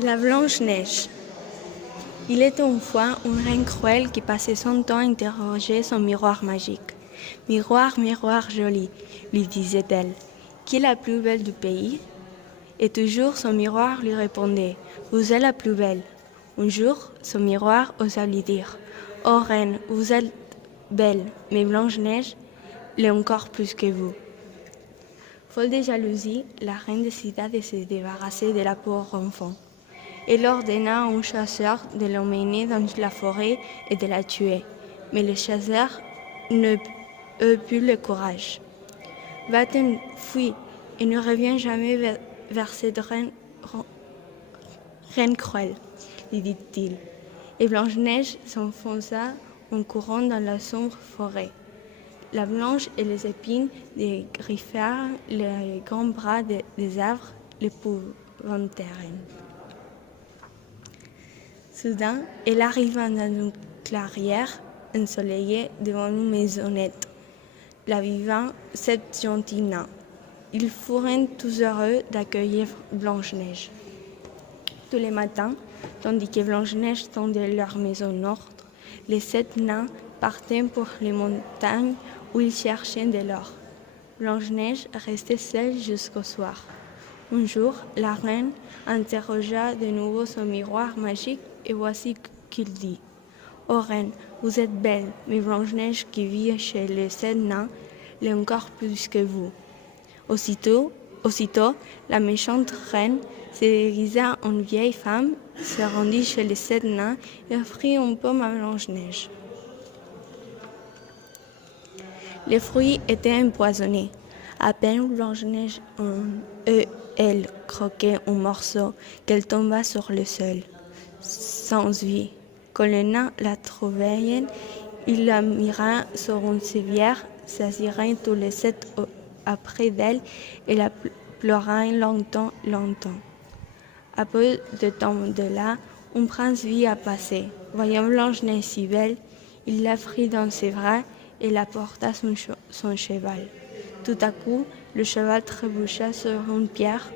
La Blanche-Neige. Il était une fois une reine cruelle qui passait son temps à interroger son miroir magique. Miroir, miroir joli, lui disait-elle, qui est la plus belle du pays? Et toujours son miroir lui répondait, vous êtes la plus belle. Un jour, son miroir osa lui dire, oh reine, vous êtes belle, mais Blanche-Neige l'est encore plus que vous. Folle de jalousie, la reine décida de se débarrasser de la pauvre enfant. Elle ordonna à un chasseur de l'emmener dans la forêt et de la tuer. Mais le chasseur ne eut plus le courage. Va-t'en, fuis, et ne reviens jamais vers cette reine cruelle, lui dit-il. Et Blanche-Neige s'enfonça en courant dans la sombre forêt. La blanche et les épines des griffeurs, les grands bras des arbres l'épouvantèrent. Soudain, elle arriva dans une clairière ensoleillée devant une maisonnette. La vivant 7 gentils nains. Ils furent tous heureux d'accueillir Blanche-Neige. Tous les matins, tandis que Blanche-Neige tendait leur maison nord, les 7 nains partaient pour les montagnes où ils cherchaient de l'or. Blanche-Neige restait seule jusqu'au soir. Un jour, la reine interrogea de nouveau son miroir magique et voici qu'il dit « Ô reine, vous êtes belle, mais Blanche-Neige qui vit chez les 7 nains l'est encore plus que vous. » Aussitôt, la méchante reine se déguisa en vieille femme, se rendit chez les 7 nains et offrit une pomme à Blanche-Neige. Les fruits étaient empoisonnés. À peine Blanche-Neige elle croquait un morceau qu'elle tomba sur le sol, sans vie. Quand les nains la trouvèrent, ils la mirent sur une civière, s'assirent tous les 7 après d'elle et la pleurèrent longtemps. À peu de temps de là, un prince vit à passer. Voyant Blanche-Neige si belle, il la prit dans ses bras et la porta sur son cheval. Tout à coup, le cheval trébucha sur une pierre.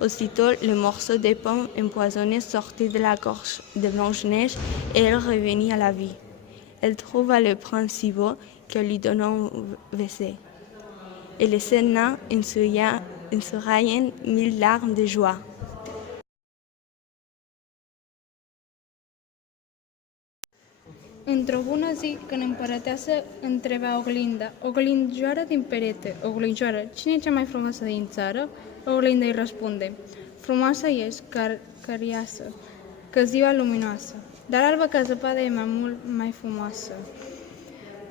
Aussitôt, le morceau de pomme empoisonnée sortit de la gorge de Blanche-Neige et elle revenit à la vie. Elle trouva le prince si beau qu'elle lui donna un baiser. Et les 7 nains ensouraillent 1000 larmes de joie. Într-o bună zi, când împărăteasă întreba Oglinda, Oglindioară din perete, Oglindioară, cine e cea mai frumoasă din țară? Oglinda îi răspunde, frumoasă ești, cărioasă, că ziua luminoasă, dar albă ca zăpadă e mai mult mai frumoasă.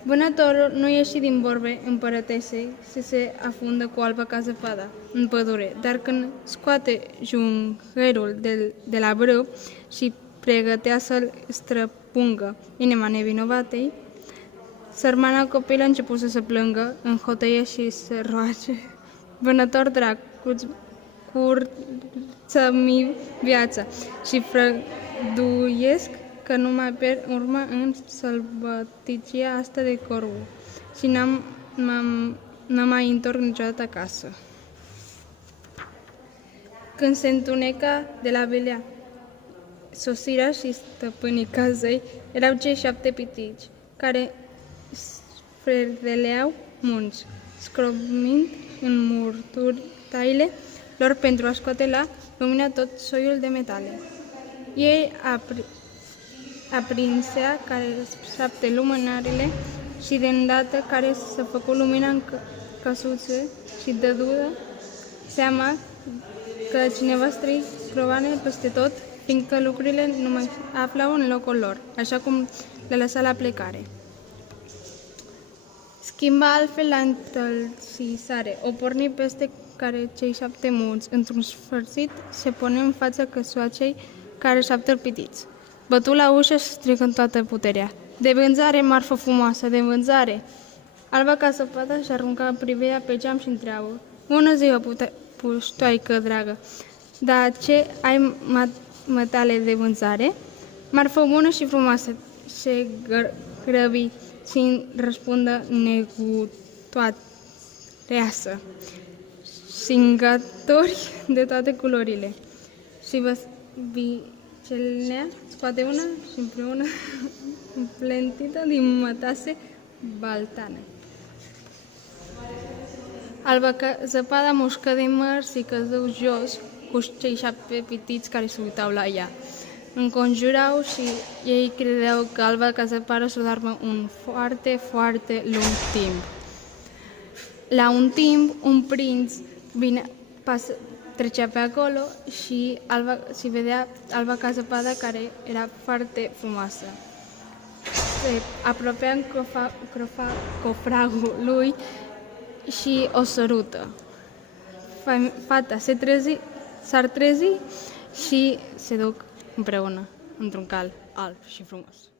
Vânătorul nu ieși din vorbe împărătesei să se afundă cu albă ca zăpada în pădure, dar când scoate jungherul de la brâu și pregătea să-l străpungă inima nevinovatei, sărmana copilă început să se plângă, înhotăie și să roage. Vânător drag, curță-mi viața și frăduiesc că nu mai pierd urma în sălbăticia asta de corvu și n-am mai întorc niciodată acasă. Când se întuneca de la belea, sosirea și stăpânii casei erau cei 7 pitici, care sfredeleau munci, scrobind în murturi taile lor pentru a scoate la lumină tot soiul de metale. Ei aprinsea care 7 lumânările și de îndată care să făcu lumina în căsuțe și dădură seama că cineva stricrovane peste tot, fiindcă lucrurile nu mai aflau în locul lor, așa cum le lăsa la plecare. Schimba altfel la întâlțisare, o porni peste care cei 7 munți, într-un sfârșit, se pune în fața căsoacei care 7 pitiți. Bătu la ușă și strigă în toată puterea. De vânzare, marfă frumoasă, de vânzare! Alba ca săpata și arunca privirea pe geam și întreabă. Bună ziua, puștoaică dragă! Dar ce ai metale de vânzare? Marfă bună și frumoasă, se grăbi și răspundă negutoareasă. Singători de toate culorile. Și Vicelnea scoate una și împreună împletită din mătase baltane. Alba zăpada mușcă de măr și căzău jos cu cei 7 pitiți care se uitau la ea. Înconjurau și ei credeau că Alba ca zăpadă să doarmă un foarte, foarte lung timp. La un timp, un prinț trecea pe acolo și vedea Alba ca zăpada care era foarte frumoasă. Se apropia în cofragul lui și o sărută. Fata s-ar trezi și se duc împreună într-un cal alb și frumos.